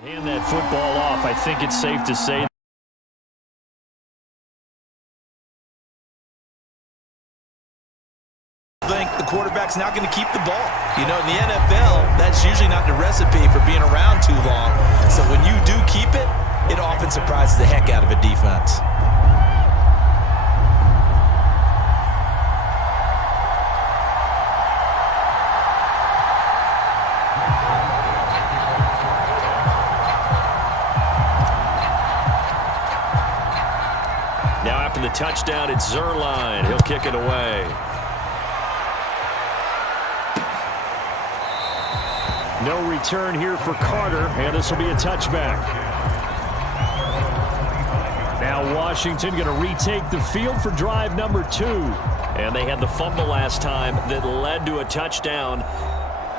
Hand that football off. I think it's safe to say the quarterback's not going to keep the ball. You know, in the NFL, that's usually not the recipe for being around too long. So when you do keep it, it often surprises the heck out of a defense. now after the touchdown, it's Zerline. He'll kick it away. No return here for Carter, and this will be a touchback. Now Washington going to retake the field for drive number 2. And they had the fumble last time that led to a touchdown.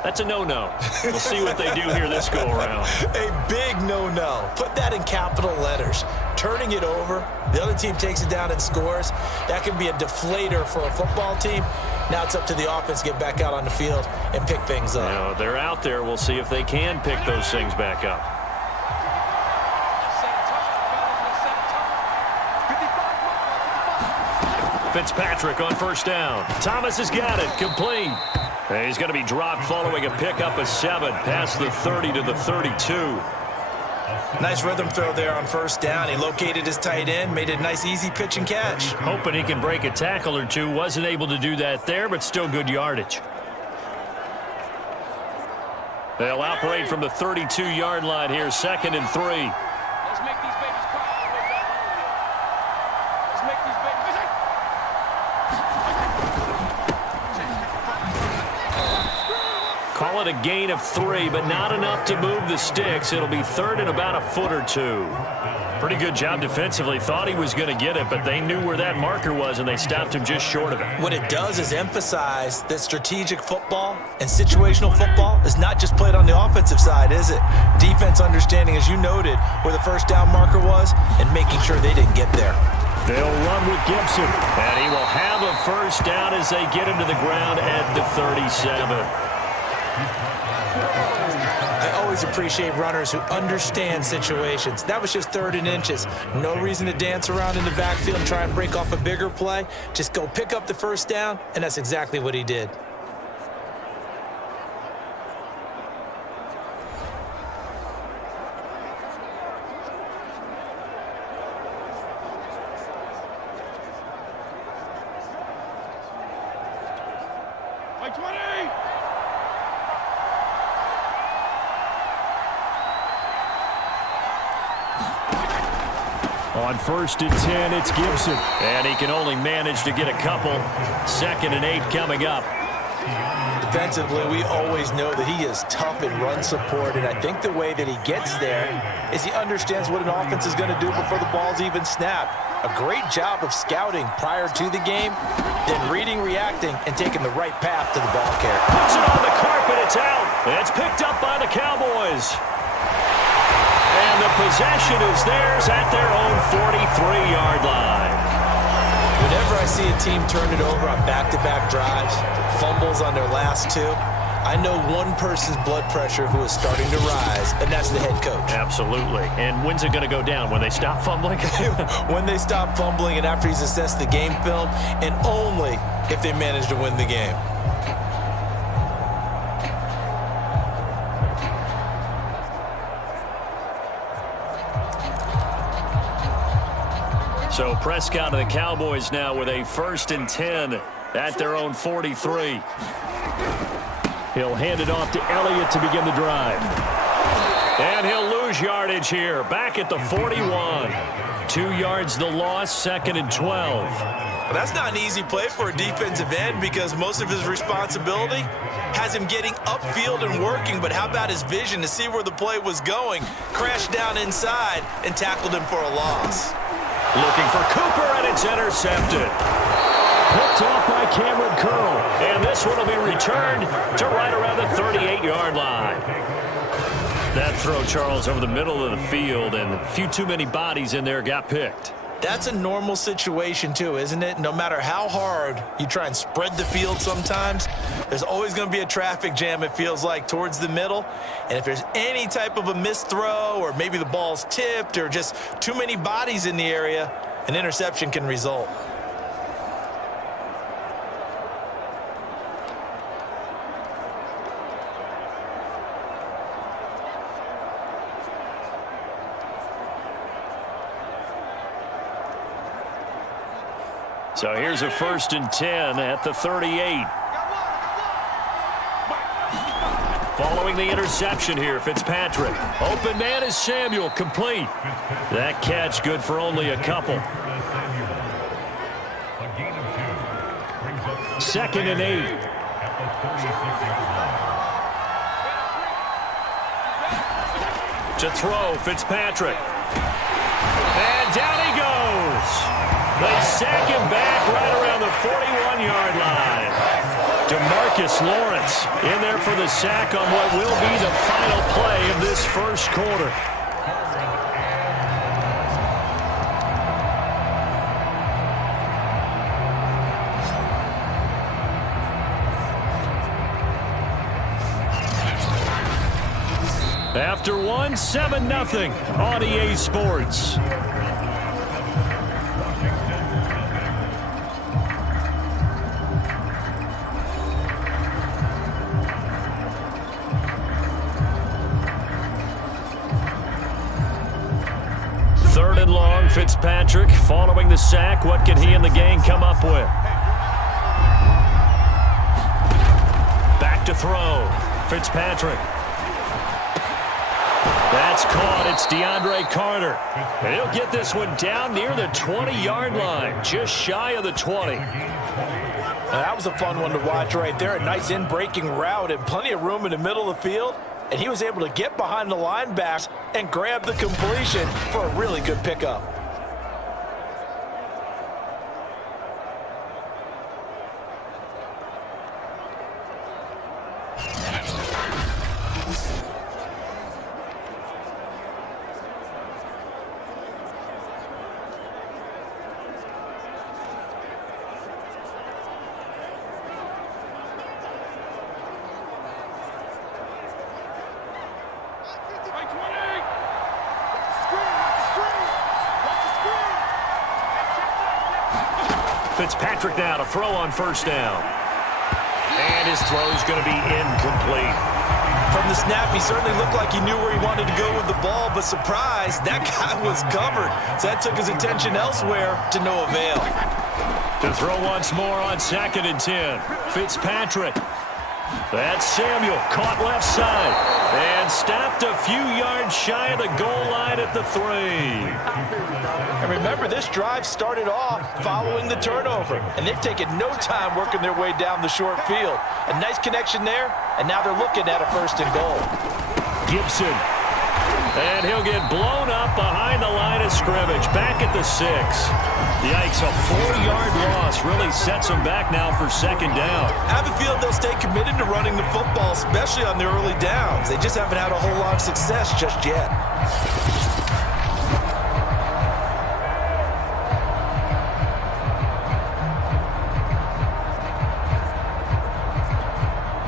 That's a no-no. We'll see what they do here this go-around. A big no-no. Put that in capital letters. Turning it over, the other team takes it down and scores. That can be a deflator for a football team. Now it's up to the offense to get back out on the field and pick things up. You know, they're out there. We'll see if they can pick those things back up. Fitzpatrick on first down. Thomas has got it. Complete. And he's going to be dropped following a pickup of 7 past the 30 to the 32. Nice rhythm throw there on first down. He located his tight end, made a nice easy pitch and catch. Hoping he can break a tackle or two. Wasn't able to do that there, but still good yardage. They'll operate from the 32-yard line here, 2nd and 3. Let's make these babies cry. Let's make these babies cry. Call it a gain of 3, but not enough to move the sticks. It'll be 3rd and about a foot or 2. Pretty good job defensively. Thought he was going to get it, but they knew where that marker was, and they stopped him just short of it. What it does is emphasize that strategic football and situational football is not just played on the offensive side, is it? Defense understanding, as you noted, where the first down marker was and making sure they didn't get there. They'll run with Gibson, and he will have a first down as they get him to the ground at the 37. I always appreciate runners who understand situations. That was just 3rd and inches. No reason to dance around in the backfield and try and break off a bigger play. Just go pick up the first down, and that's exactly what he did. Like 20! On 1st and 10, it's Gibson. And he can only manage to get a couple. 2nd and 8 coming up. Defensively, we always know that he is tough in run support, and I think the way that he gets there is he understands what an offense is going to do before the ball's even snapped. A great job of scouting prior to the game, then reading, reacting, and taking the right path to the ball carrier. Puts it on the carpet. It's out. It's picked up by the Cowboys. And the possession is theirs at their own 43-yard line. Whenever I see a team turn it over on back-to-back drives, fumbles on their last 2, I know one person's blood pressure who is starting to rise, and that's the head coach. Absolutely. And when's it going to go down? When they stop fumbling? When they stop fumbling and after he's assessed the game film, and only if they manage to win the game. So Prescott and the Cowboys now with a 1st and 10 at their own 43. He'll hand it off to Elliott to begin the drive. And he'll lose yardage here. Back at the 41. 2 yards the loss, 2nd and 12. Well, that's not an easy play for a defensive end because most of his responsibility has him getting upfield and working, but how about his vision to see where the play was going? Crashed down inside and tackled him for a loss. Looking for Cooper, and it's intercepted. Picked off by Cameron Curl. And this one will be returned to right around the 38-yard line. That throw, Charles, over the middle of the field, and a few too many bodies in there got picked. That's a normal situation too, isn't it? No matter how hard you try and spread the field sometimes, there's always going to be a traffic jam, it feels like, towards the middle. And if there's any type of a missed throw or maybe the ball's tipped or just too many bodies in the area, an interception can result. So here's a 1st and 10 at the 38. Following the interception here, Fitzpatrick. Open man is Samuel, complete. That catch good for only a couple. 2nd and 8. To throw, Fitzpatrick. And down he goes. They sack him back right around the 41-yard line. DeMarcus Lawrence in there for the sack on what will be the final play of this first quarter. After one, 7-0 on EA Sports. Fitzpatrick following the sack. What can he and the gang come up with? Back to throw. Fitzpatrick. That's caught. It's DeAndre Carter. And he'll get this one down near the 20-yard line, just shy of the 20. That was a fun one to watch right there. A nice in-breaking route and plenty of room in the middle of the field. And he was able to get behind the linebacker and grab the completion for a really good pickup. Fitzpatrick now to throw on 1st down. And his throw is going to be incomplete. From the snap, he certainly looked like he knew where he wanted to go with the ball, but surprise, that guy was covered. So that took his attention elsewhere to no avail. To throw once more on 2nd and 10. Fitzpatrick. That's Samuel, caught left side. And stopped a few yards shy of the goal line at the 3. And remember, this drive started off following the turnover. And they've taken no time working their way down the short field. A nice connection there, and now they're looking at a 1st and goal. Gibson. And he'll get blown up behind the line of scrimmage. Back at the 6. Yikes, a 4-yard loss really sets them back now for 2nd down. I have a feeling they'll stay committed to running the football, especially on their early downs. They just haven't had a whole lot of success just yet.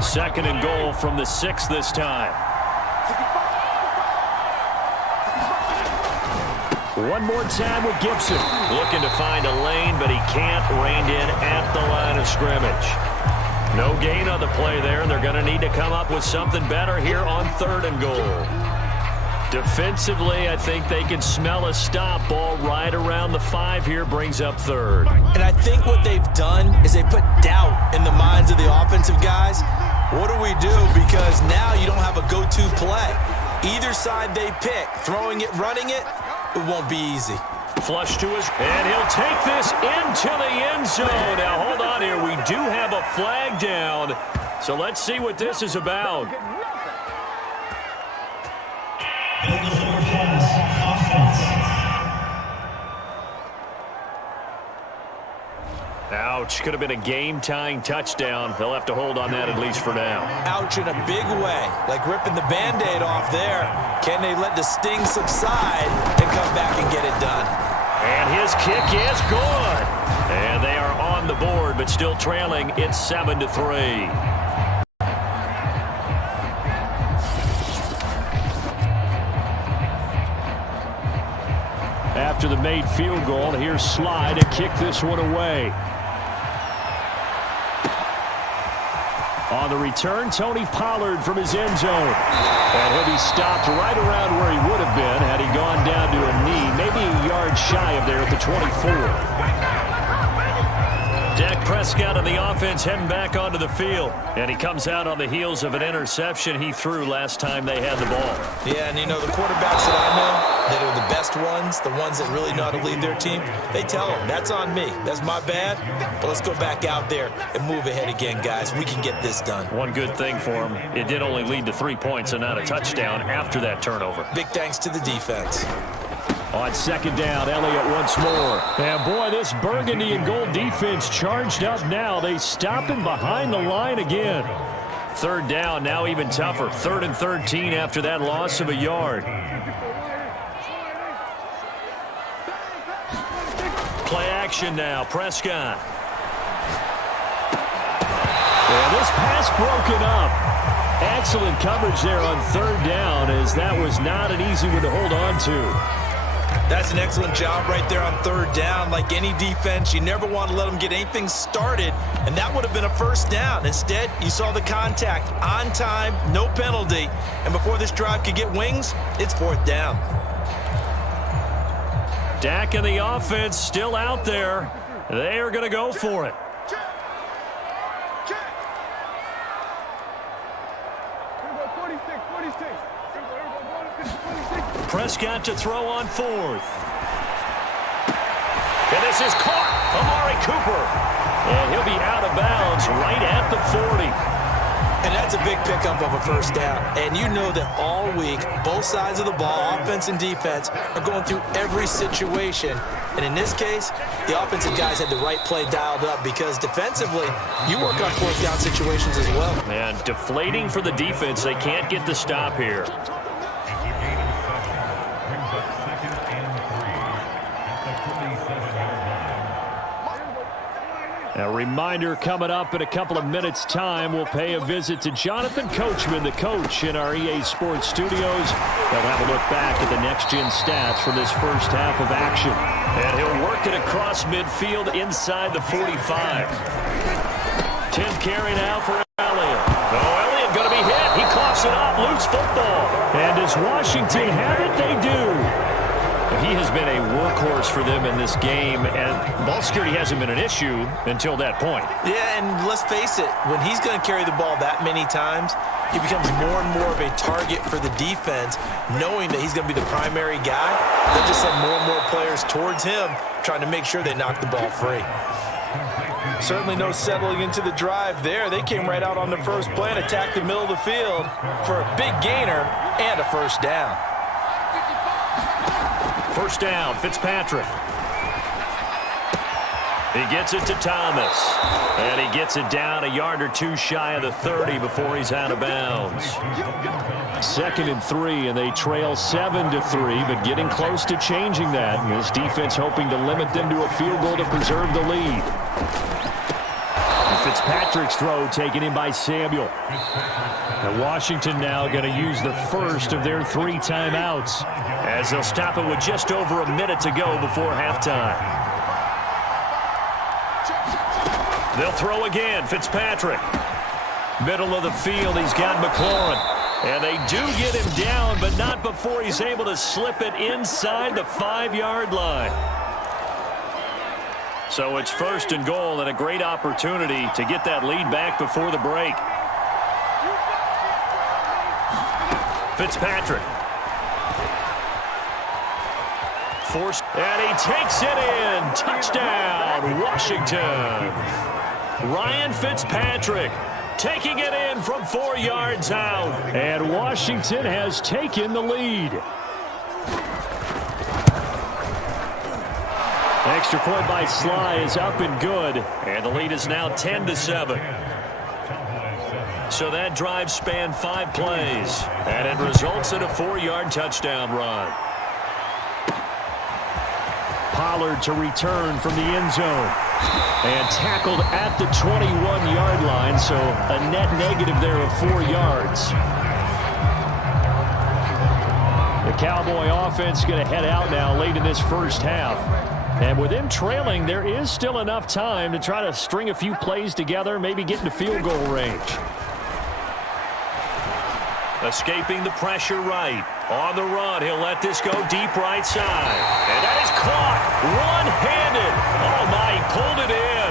Second and goal from the 6 this time. One more time with Gibson. Looking to find a lane, but he can't. Reined in at the line of scrimmage. No gain on the play there, and they're going to need to come up with something better here on 3rd and goal. Defensively, I think they can smell a stop. Ball right around the 5 here, brings up 3rd. And I think what they've done is they put doubt in the minds of the offensive guys. What do we do? Because now you don't have a go-to play. Either side they pick, throwing it, running it, it won't be easy. Flush to his, and he'll take this into the end zone. Now, hold on here. We do have a flag down, so let's see what this is about. Ouch. Could have been a game-tying touchdown. They'll have to hold on that at least for now. Ouch in a big way, like ripping the Band-Aid off there. Can they let the sting subside and come back and get it done? And his kick is good. And they are on the board, but still trailing. It's 7-3. After the made field goal, here's Slye to kick this one away. On the return, Tony Pollard from his end zone. And he'll be stopped right around where he would have been had he gone down to a knee, maybe a yard shy of there at the 24. Dak Prescott and the offense heading back onto the field. And he comes out on the heels of an interception he threw last time they had the ball. Yeah, and you know, the quarterbacks that I know that are the best ones, the ones that really know how to lead their team, they tell them, that's on me. That's my bad. But let's go back out there and move ahead again, guys. We can get this done. One good thing for him, it did only lead to 3 points and not a touchdown after that turnover. Big thanks to the defense. On second down, Elliott once more. And boy, this burgundy and gold defense charged up now. They stop him behind the line again. Third down, now even tougher. 3rd and 13 after that loss of a yard. Play action now, Prescott. And this pass broken up. Excellent coverage there on 3rd down, as that was not an easy one to hold on to. That's an excellent job right there on 3rd down. Like any defense, you never want to let them get anything started, and that would have been a 1st down. Instead, you saw the contact on time, no penalty, and before this drive could get wings, it's 4th down. Dak and the offense still out there. They are going to go for it. Prescott to throw on 4th. And this is caught. Amari Cooper. And he'll be out of bounds right at the 40. And that's a big pickup of a 1st down. And you know that all week, both sides of the ball, offense and defense, are going through every situation. And in this case, the offensive guys had the right play dialed up, because defensively, you work on 4th down situations as well. And deflating for the defense. They can't get the stop here. A reminder, coming up in a couple of minutes' time, we'll pay a visit to Jonathan Coachman, the coach in our EA Sports studios. They'll have a look back at the next-gen stats from this first half of action. And he'll work it across midfield inside the 45. 10th carry now for Elliott. Oh, Elliott going to be hit. He coughs it up. Loose football. And does Washington have it? They do. He has been a workhorse for them in this game, and ball security hasn't been an issue until that point. Yeah, and let's face it, when he's going to carry the ball that many times, he becomes more and more of a target for the defense, knowing that he's going to be the primary guy. They just send more and more players towards him, trying to make sure they knock the ball free. Certainly no settling into the drive there. They came right out on the first play and attacked the middle of the field for a big gainer and a 1st down. 1st down, Fitzpatrick. He gets it to Thomas. And he gets it down a yard or two shy of the 30 before he's out of bounds. 2nd and 3, and they trail 7-3, but getting close to changing that. And this defense hoping to limit them to a field goal to preserve the lead. And Fitzpatrick's throw taken in by Samuel. And Washington now going to use the first of their 3 timeouts, as they'll stop it with just over a minute to go before halftime. They'll throw again. Fitzpatrick. Middle of the field, he's got McLaurin. And they do get him down, but not before he's able to slip it inside the 5-yard line. So it's 1st and goal, and a great opportunity to get that lead back before the break. Fitzpatrick. Forced, and he takes it in. Touchdown, Washington. Ryan Fitzpatrick taking it in from 4 yards out. And Washington has taken the lead. Extra point by Slye is up and good. And the lead is now 10-7. So that drive spanned 5 plays. And it results in a 4-yard touchdown run. Pollard to return from the end zone. And tackled at the 21-yard line, so a net negative there of 4 yards. The Cowboy offense going to head out now late in this first half. And with them trailing, there is still enough time to try to string a few plays together, maybe get into field goal range. Escaping the pressure right. On the run, he'll let this go deep right side. And that is caught one-handed. Oh, my, he pulled it in.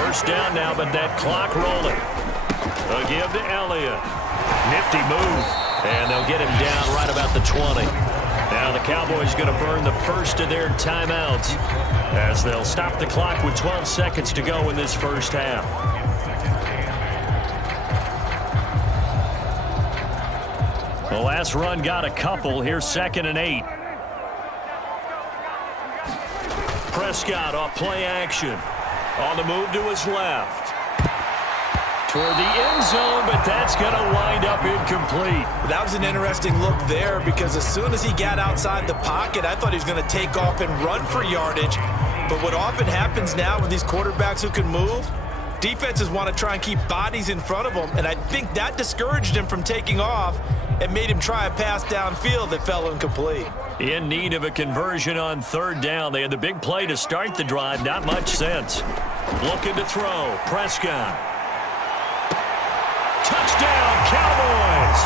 First down now, but that clock rolling. A give to Elliott. Nifty move. And they'll get him down right about the 20. Now the Cowboys going to burn the first of their timeouts as they'll stop the clock with 12 seconds to go in this first half. The last run got a couple. Here's 2nd and 8. Prescott off play action. On the move to his left. Toward the end zone, but that's going to wind up incomplete. That was an interesting look there because as soon as he got outside the pocket, I thought he was going to take off and run for yardage. But what often happens now with these quarterbacks who can move, defenses want to try and keep bodies in front of them, and I think that discouraged him from taking off and made him try a pass downfield that fell incomplete. In need of a conversion on 3rd down. They had the big play to start the drive. Not much sense. Looking to throw. Prescott. Touchdown, Cowboys!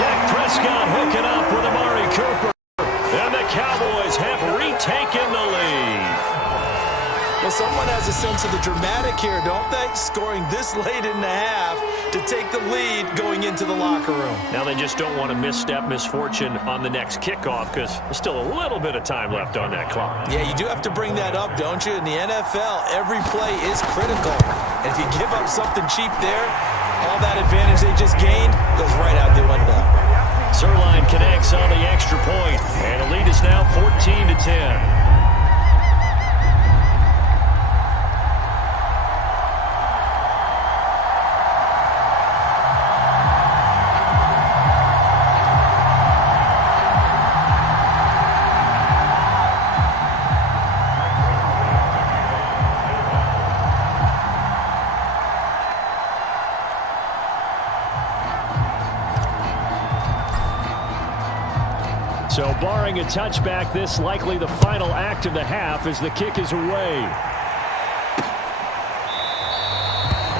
Dak Prescott hooking up with Amari Cooper. And the Cowboys have retaken the lead. Well, someone has a sense of the dramatic here, don't they? Scoring this late in the half to take the lead going into the locker room. Now they just don't want to misstep misfortune on the next kickoff because there's still a little bit of time left on that clock. Yeah, you do have to bring that up, don't you? In the NFL, every play is critical. And if you give up something cheap there, all that advantage they just gained goes right out the window. Zerline connects on the extra point, and the lead is now 14-10. So barring a touchback, this likely the final act of the half as the kick is away.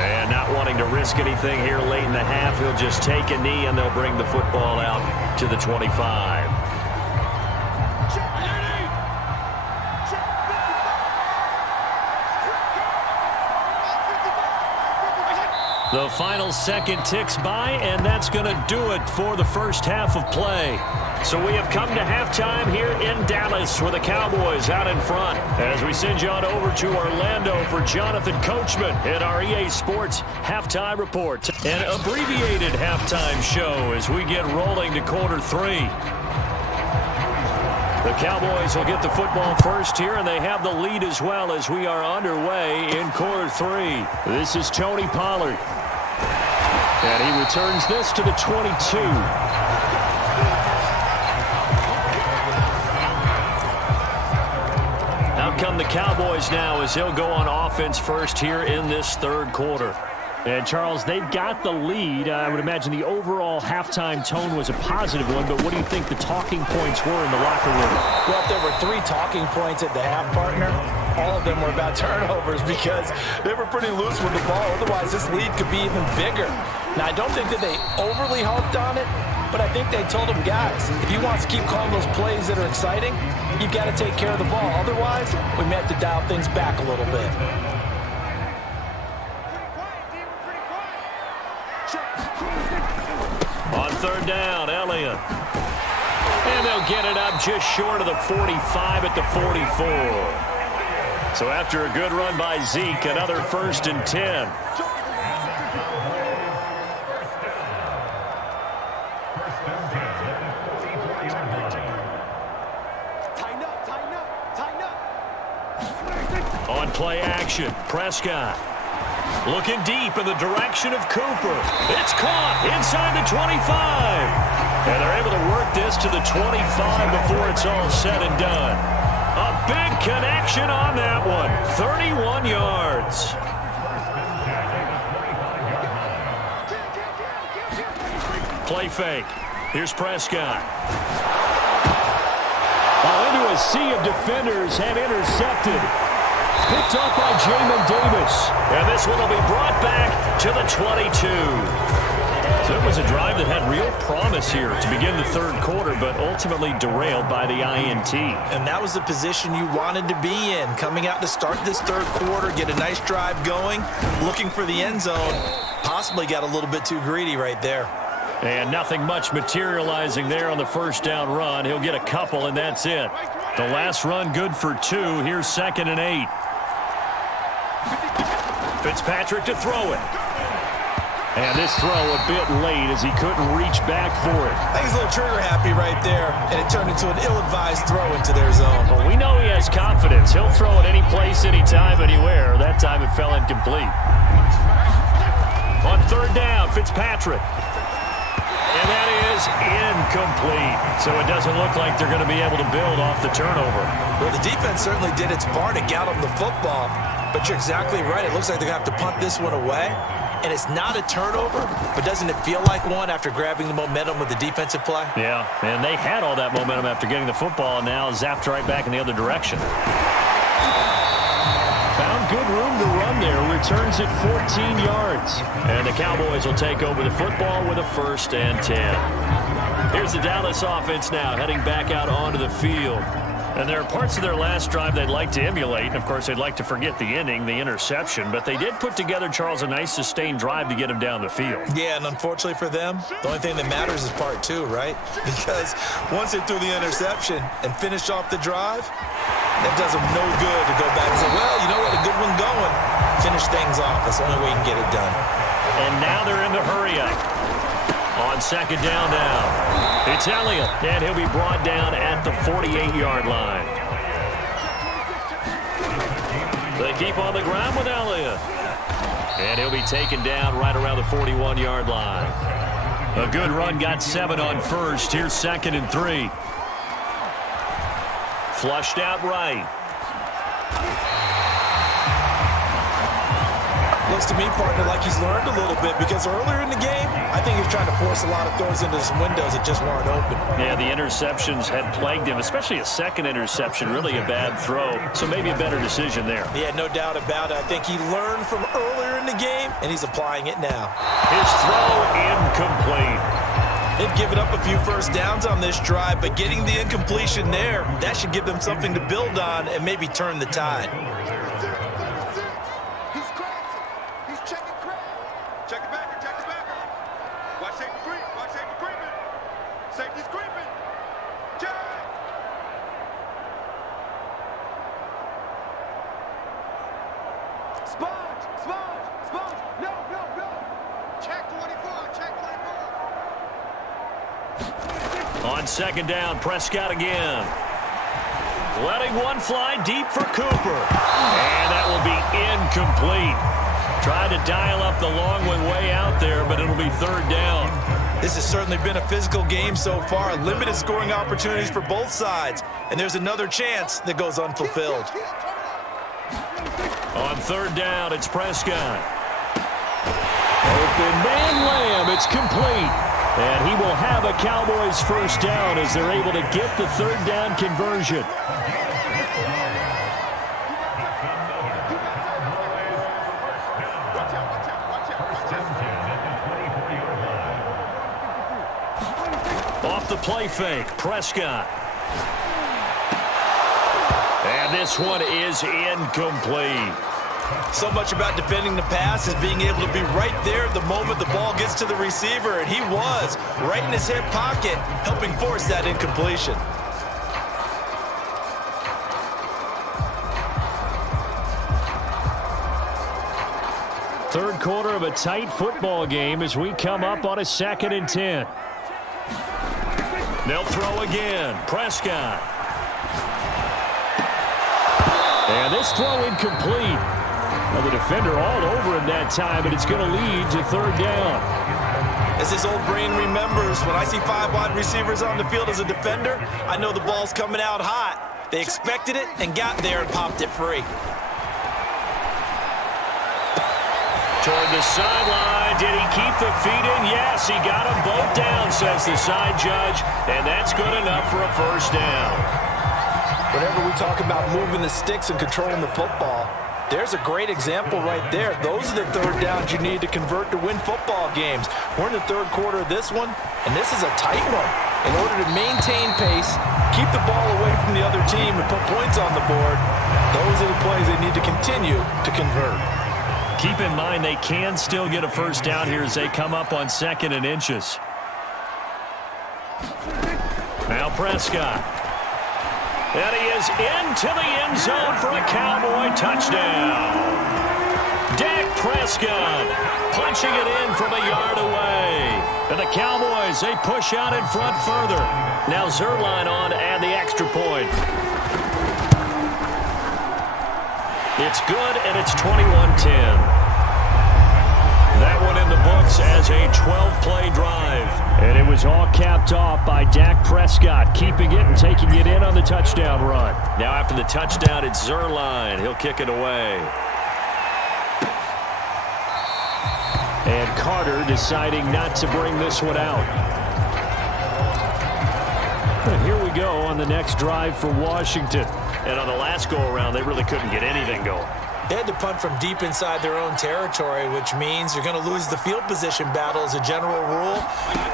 And not wanting to risk anything here late in the half, he'll just take a knee and they'll bring the football out to the 25. The final second ticks by, and that's going to do it for the first half of play. So we have come to halftime here in Dallas with the Cowboys out in front as we send you on over to Orlando for Jonathan Coachman in our EA Sports Halftime Report. An abbreviated halftime show as we get rolling to quarter 3. The Cowboys will get the football first here, and they have the lead as well as we are underway in quarter 3. This is Tony Pollard. And he returns this to the 22. Out come the Cowboys now as they'll go on offense first here in this third quarter. And, Charles, they've got the lead. I would imagine the overall halftime tone was a positive one, but what do you think the talking points were in the locker room? Well, if there were 3 talking points at the half, partner, all of them were about turnovers because they were pretty loose with the ball. Otherwise, this lead could be even bigger. Now, I don't think that they overly harped on it, but I think they told them, guys, if he wants to keep calling those plays that are exciting, you've got to take care of the ball. Otherwise, we may have to dial things back a little bit. On third down, Elliott. And they'll get it up just short of the 45 at the 44. So after a good run by Zeke, another 1st and 10. On play action, Prescott. Looking deep in the direction of Cooper. It's caught inside the 25. And they're able to work this to the 25 before it's all said and done. A big connection on that one. 31 yards. Play fake. Here's Prescott. Into a sea of defenders and intercepted. Picked up by Jamin Davis. And this one will be brought back to the 22. So it was a drive that had real promise here to begin the third quarter, but ultimately derailed by the INT. And that was the position you wanted to be in. Coming out to start this third quarter, get a nice drive going, looking for the end zone. Possibly got a little bit too greedy right there. And nothing much materializing there on the first down run. He'll get a couple, and that's it. The last run good for 2. Here's 2nd and 8. Fitzpatrick to throw it. And this throw a bit late as he couldn't reach back for it. I think he's a little trigger happy right there, and it turned into an ill-advised throw into their zone. Well, we know he has confidence. He'll throw it any place, anytime, anywhere. That time it fell incomplete. On third down, Fitzpatrick. And that is incomplete. So it doesn't look like they're going to be able to build off the turnover. Well, the defense certainly did its part to get them the football. But you're exactly right. It looks like they're going to have to punt this one away. And it's not a turnover, but doesn't it feel like one after grabbing the momentum with the defensive play? Yeah, and they had all that momentum after getting the football, and now zapped right back in the other direction. Found good room to run there. Returns it 14 yards. And the Cowboys will take over the football with a 1st and 10. Here's the Dallas offense now, heading back out onto the field. And there are parts of their last drive they'd like to emulate. And, of course, they'd like to forget the inning, the interception. But they did put together, Charles, a nice sustained drive to get him down the field. Yeah, and unfortunately for them, the only thing that matters is part 2, right? Because once they threw the interception and finished off the drive, that does them no good to go back and say, well, you know what, a good one going. Finish things off. That's the only way you can get it done. And now they're in the hurry-up. On 2nd down now, it's Elliott, and he'll be brought down at the 48-yard line. They keep on the ground with Elliott. And he'll be taken down right around the 41-yard line. A good run, got 7 on first. Here's 2nd and 3. Flushed out right. Looks to me, partner, like he's learned a little bit because earlier in the game, I think he was trying to force a lot of throws into some windows that just weren't open. Yeah, the interceptions had plagued him, especially a second interception, really a bad throw. So maybe a better decision there. Yeah, no doubt about it. I think he learned from earlier in the game, and he's applying it now. His throw incomplete. They've given up a few first downs on this drive, but getting the incompletion there, that should give them something to build on and maybe turn the tide. On 2nd down, Prescott again. Letting one fly deep for Cooper. And that will be incomplete. Tried to dial up the long one way out there, but it'll be 3rd down. This has certainly been a physical game so far. Limited scoring opportunities for both sides. And there's another chance that goes unfulfilled. On 3rd down, it's Prescott. Open man Lamb, it's complete. And he will have a Cowboys 1st down as they're able to get the 3rd down conversion. Off the play fake, Prescott. And this one is incomplete. So much about defending the pass is being able to be right there the moment the ball gets to the receiver, and he was right in his hip pocket, helping force that incompletion. Third quarter of a tight football game as we come up on a 2nd and 10. They'll throw again. Prescott. And this throw incomplete. Well, the defender all over him that time, but it's going to lead to 3rd down. As his old brain remembers, when I see 5 wide receivers on the field as a defender, I know the ball's coming out hot. They expected it and got there and popped it free. Toward the sideline. Did he keep the feet in? Yes, he got them both down, says the side judge. And that's good enough for a first down. Whenever we talk about moving the sticks and controlling the football, there's a great example right there. Those are the third downs you need to convert to win football games. We're in the third quarter of this one, and this is a tight one. In order to maintain pace, keep the ball away from the other team, and put points on the board, those are the plays they need to continue to convert. Keep in mind they can still get a first down here as they come up on 2nd and inches. Now Prescott. And he is into the end zone for a Cowboy touchdown. Dak Prescott punching it in from a yard away. And the Cowboys, they push out in front further. Now Zerline on to add the extra point. It's good, and it's 21-10. That one in the books as a 12-play drive. And it was all capped off by Dak Prescott, keeping it and taking it in on the touchdown run. Now after the touchdown, it's Zerline. He'll kick it away. And Carter deciding not to bring this one out. And here we go on the next drive for Washington. And on the last go-around, they really couldn't get anything going. They had to punt from deep inside their own territory, which means you're going to lose the field position battle as a general rule.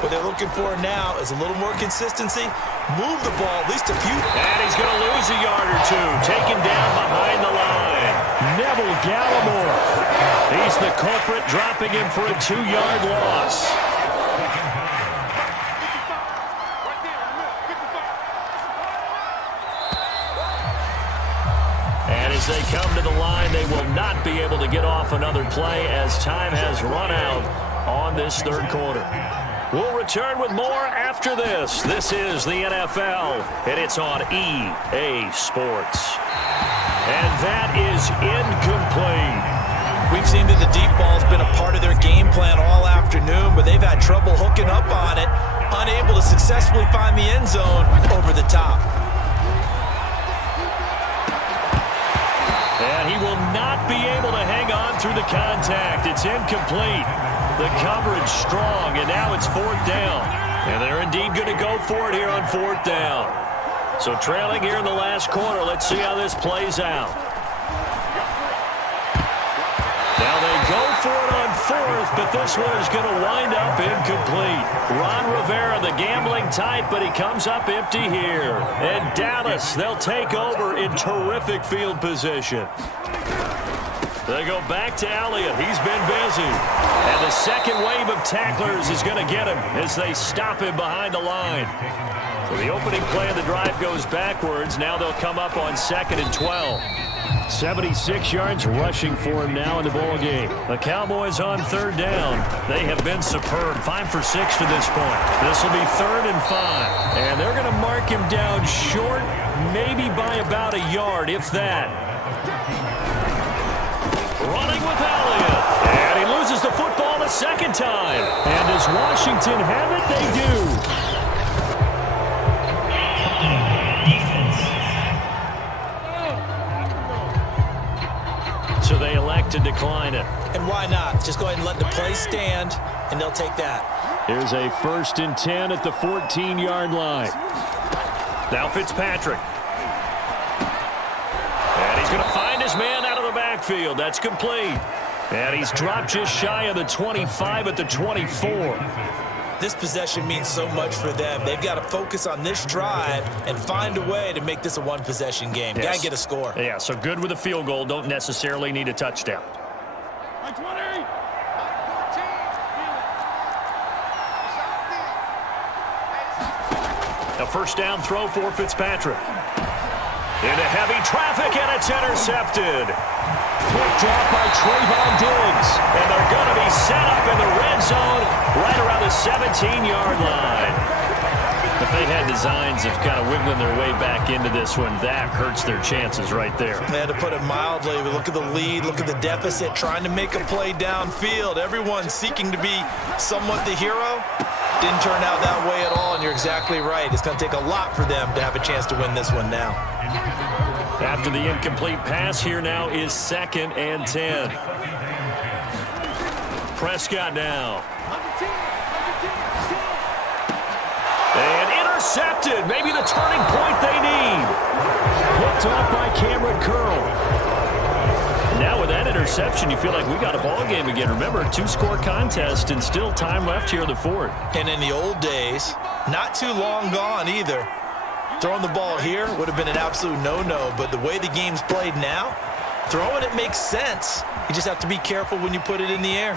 What they're looking for now is a little more consistency. Move the ball at least a few. And he's going to lose a yard or two. Taken down behind the line. Neville Gallimore. He's the culprit, dropping him for a 2-yard loss. As they come to the line, they will not be able to get off another play as time has run out on this third quarter. We'll return with more after this. This is the NFL, and it's on EA Sports. And that is incomplete. We've seen that the deep ball's been a part of their game plan all afternoon, but they've had trouble hooking up on it, unable to successfully find the end zone over the top. And he will not be able to hang on through the contact. It's incomplete. The coverage strong, and now it's 4th down. And they're indeed going to go for it here on 4th down. So trailing here in the last quarter, let's see how this plays out. Now they go for it on 4th, but this one is going to wind up incomplete. Ron Rivera, the gambling type, but he comes up empty here. And Dallas, they'll take over in terrific field position. They go back to Elliott. He's been busy. And the second wave of tacklers is going to get him as they stop him behind the line. So the opening play of the drive goes backwards. Now they'll come up on 2nd and 12. 76 yards rushing for him now in the ball game. The Cowboys on 3rd down. They have been superb. 5 for 6 to this point. This will be 3rd and 5. And they're going to mark him down short, maybe by about a yard, if that. Running with Elliott. And he loses the football a second time. And does Washington have it? They do. So they elect to decline it. And why not? Just go ahead and let the play stand, and they'll take that. Here's a 1st and 10 at the 14-yard line. Now Fitzpatrick. And he's going to find his man out of the backfield. That's complete. And he's dropped just shy of the 25 at the 24. This possession means so much for them. They've got to focus on this drive and find a way to make this a one-possession game. Yes. Got to get a score. Yeah, so good with a field goal. Don't necessarily need a touchdown. A first down throw for Fitzpatrick. Into heavy traffic, and it's intercepted. Picked off by Trayvon Diggs. And they're going to be set up in the red zone right around the 17-yard line. If they had designs of kind of wiggling their way back into this one, that hurts their chances right there. They had to put it mildly. But look at the lead. Look at the deficit. Trying to make a play downfield. Everyone seeking to be somewhat the hero. Didn't turn out that way at all, and you're exactly right. It's going to take a lot for them to have a chance to win this one now. After the incomplete pass, here now is 2nd and 10. Prescott now. And intercepted. Maybe the turning point they need. Picked off by Cameron Curl. Now with that interception, you feel like we got a ball game again. Remember, 2-score contest and still time left here in the 4th. And in the old days, not too long gone either, throwing the ball here would have been an absolute no-no. But the way the game's played now, throwing it makes sense. You just have to be careful when you put it in the air.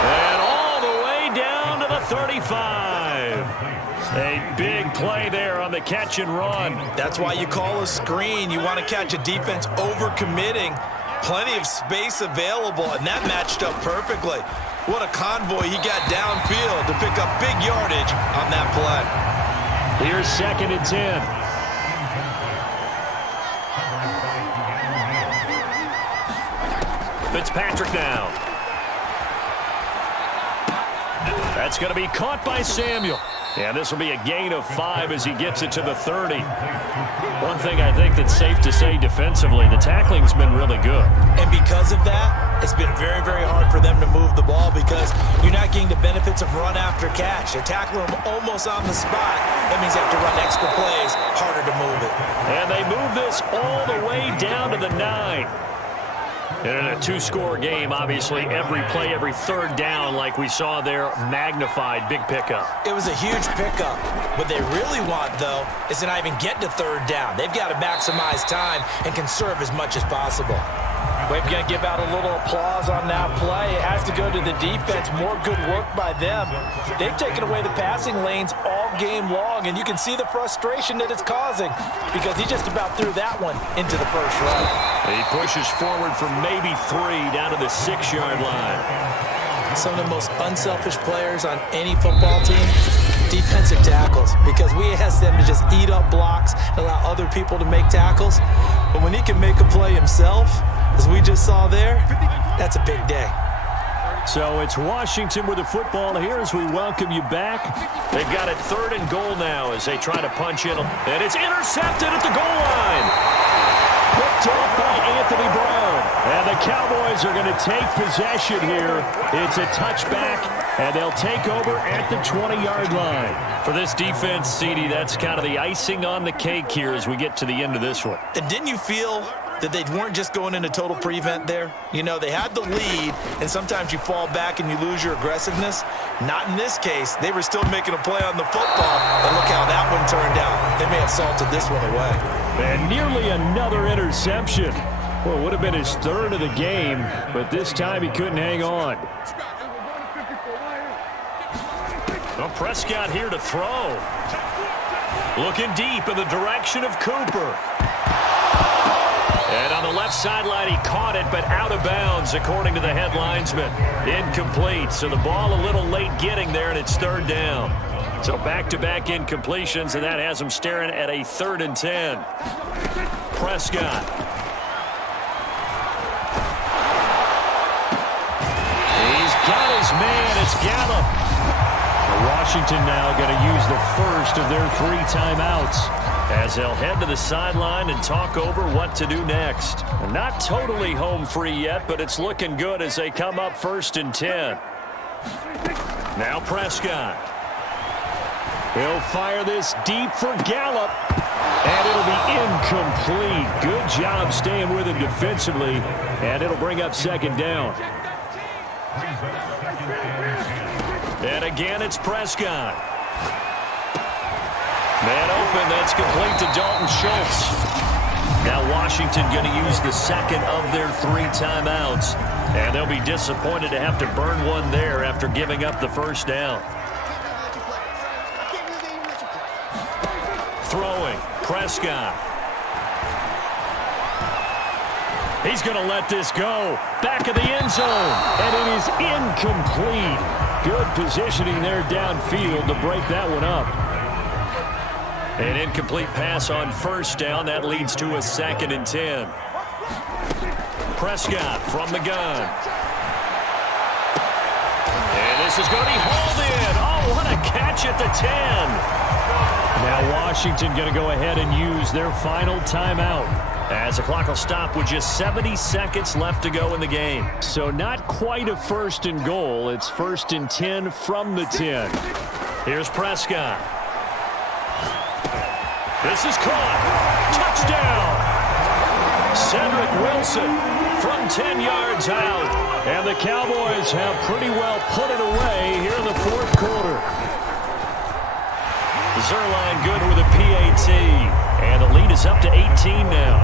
And all the way down to the 35. A big play there on the catch and run. That's why you call a screen. You want to catch a defense over-committing. Plenty of space available, and that matched up perfectly. What a convoy he got downfield to pick up big yardage on that play. Here's 2nd and 10. Fitzpatrick now. That's going to be caught by Samuel. And this will be a gain of 5 as he gets it to the 30. One thing I think that's safe to say defensively, the tackling's been really good. And because of that, it's been very, very hard for them to move the ball because you're not getting the benefits of run after catch. They're tackling them almost on the spot. That means they have to run extra plays, harder to move it. And they move this all the way down to the 9. And in a 2-score game, obviously, every play, every 3rd down, like we saw there, magnified, big pickup. It was a huge pickup. What they really want, though, is to not even get to 3rd down. They've got to maximize time and conserve as much as possible. We're going to give out a little applause on that play. It has to go to the defense. More good work by them. They've taken away the passing lanes all game long, and you can see the frustration that it's causing because he just about threw that one into the first run. He pushes forward for maybe 3 down to the 6-yard line. Some of the most unselfish players on any football team, defensive tackles, because we ask them to just eat up blocks and allow other people to make tackles. But when he can make a play himself, as we just saw there, that's a big day. So it's Washington with the football here as we welcome you back. They've got it 3rd and goal now as they try to punch in. And it's intercepted at the goal line. Picked off by Anthony Brown. And the Cowboys are going to take possession here. It's a touchback, and they'll take over at the 20-yard line. For this defense, CD, that's kind of the icing on the cake here as we get to the end of this one. And didn't you feel that they weren't just going into total prevent there? You know, they had the lead, and sometimes you fall back and you lose your aggressiveness. Not in this case. They were still making a play on the football, and look how that one turned out. They may have salted this one away. And nearly another interception. Well, it would have been his 3rd of the game, but this time he couldn't hang on. Well, Prescott here to throw. Looking deep in the direction of Cooper. And on the left sideline, he caught it, but out of bounds, according to the head linesman. Incomplete, so the ball a little late getting there, and it's 3rd down. So back-to-back incompletions, and that has him staring at a 3rd and 10. Prescott. He's got his man. It's Gallup. Washington now going to use the first of their 3 timeouts as they'll head to the sideline and talk over what to do next. Not totally home free yet, but it's looking good as they come up 1st and 10. Now Prescott. He'll fire this deep for Gallup, and it'll be incomplete. Good job staying with him defensively, and it'll bring up 2nd down. And again, it's Prescott. Man open, that's complete to Dalton Schultz. Now Washington going to use the 2nd of their 3 timeouts. And they'll be disappointed to have to burn one there after giving up the 1st down. Throwing, Prescott. He's going to let this go. Back of the end zone. And it is incomplete. Good positioning there downfield to break that one up. An incomplete pass on 1st down. That leads to a 2nd and 10. Prescott from the gun. And this is going to be hauled in. Oh, what a catch at the 10. Now Washington going to go ahead and use their final timeout, as the clock will stop with just 70 seconds left to go in the game. So not quite a 1st and goal. It's 1st and 10 from the 10. Here's Prescott. This is caught. Touchdown. Cedric Wilson from 10 yards out. And the Cowboys have pretty well put it away here in the 4th quarter. Zerline good with a PAT. And the lead is up to 18 now.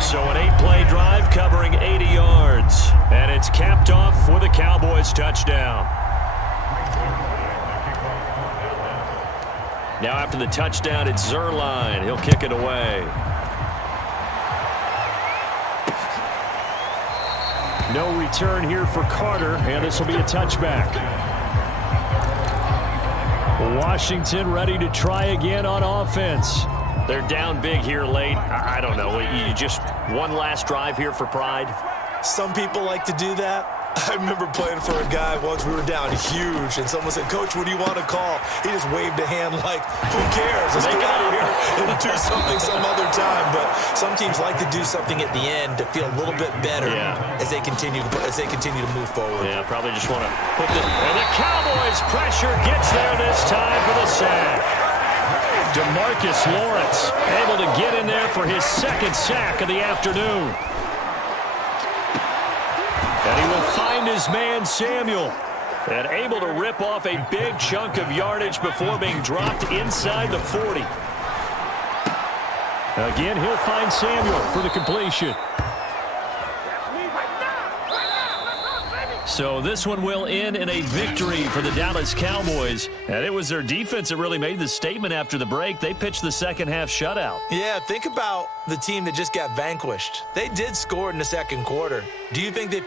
So an 8-play drive covering 80 yards. And it's capped off with a Cowboys touchdown. Now after the touchdown, it's Zerline. He'll kick it away. No return here for Carter, and this will be a touchback. Washington ready to try again on offense. They're down big here late. I don't know. You just one last drive here for pride? Some people like to do that. I remember playing for a guy once. We were down huge, and someone said, "Coach, what do you want to call?" He just waved a hand like, "Who cares? Let's get out of here and do something some other time." But some teams like to do something at the end to feel a little bit better as they continue to move forward. Yeah, probably just want to put the. And the Cowboys pressure gets there this time for the sack. DeMarcus Lawrence able to get in there for his 2nd sack of the afternoon. And he will find his man Samuel, and able to rip off a big chunk of yardage before being dropped inside the 40. Again, he'll find Samuel for the completion. So this one will end in a victory for the Dallas Cowboys. And it was their defense that really made the statement after the break. They pitched the 2nd half shutout. Yeah, think about the team that just got vanquished. They did score in the 2nd quarter. Do you think they